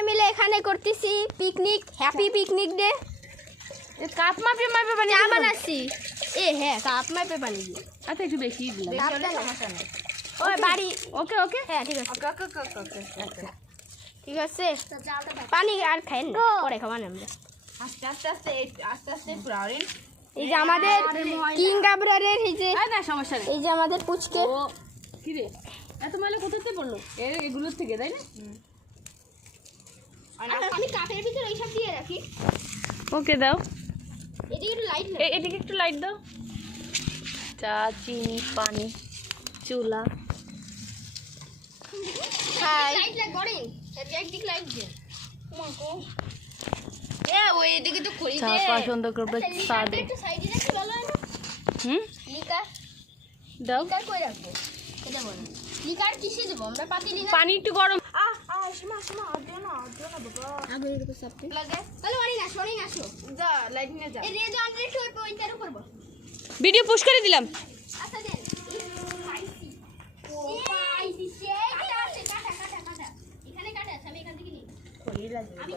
সবাই মিলে এখানে করতেছি picnic, happy picnic day. Cup মাপে মাপে পানি চা বানাচ্ছি। হ্যাঁ কাপ মাপে পানি দিই। আচ্ছা একটু বেশি দিলাম। ওই বাড়ি। ওকে ওকে হ্যাঁ ঠিক আছে। ঠিক আছে পানি আর খাই না, পরে খাওয়ান আমরা। আস্তে আস্তে আস্তে আস্তে আস্তে ব্রাউন। এই যে আমাদের কিং গাবরারের এই যে না সমস্যা নেই। এই যে আমাদের পুচকে। ও কি রে এত ময়লা কোথা থেকে পড়লো? এগুলোর থেকে তাই না? আমি কাপের ভিতরে এইসব দিয়ে রাখি। ওকে দাও, এদিকে একটু লাইট এদিকে একটু লাইট দাও। চা, চিনি, পানি, চুলা। হাই লাইট লাগ গড়ে একদিকে লাইট দে। ওই এদিকে তো খড়ি দে। চা পা সুন্দর করে চা দে। একটু সাইডে রাখি ভালো হয় না? লিকার দাও। লিকার কই রাখবো এটা বল। লিকার কিসে দেব আমরা? পাতি লিকার। পানি একটু গরম। সীমা আদে না বাবা। আগে এরকম সাপতে লাগে। তাহলে ওরি না আসো। যা লাইট নিয়ে যা। এই রেজ অন রেট ওই তার উপর বল। ভিডিও পুশ করে দিলাম। আচ্ছা দেন। স্পাইসি। ও স্পাইসি সে কাটা। এখানে কাটা আছে, আমি এখান থেকে নিই। খড়ি লাগে। আমি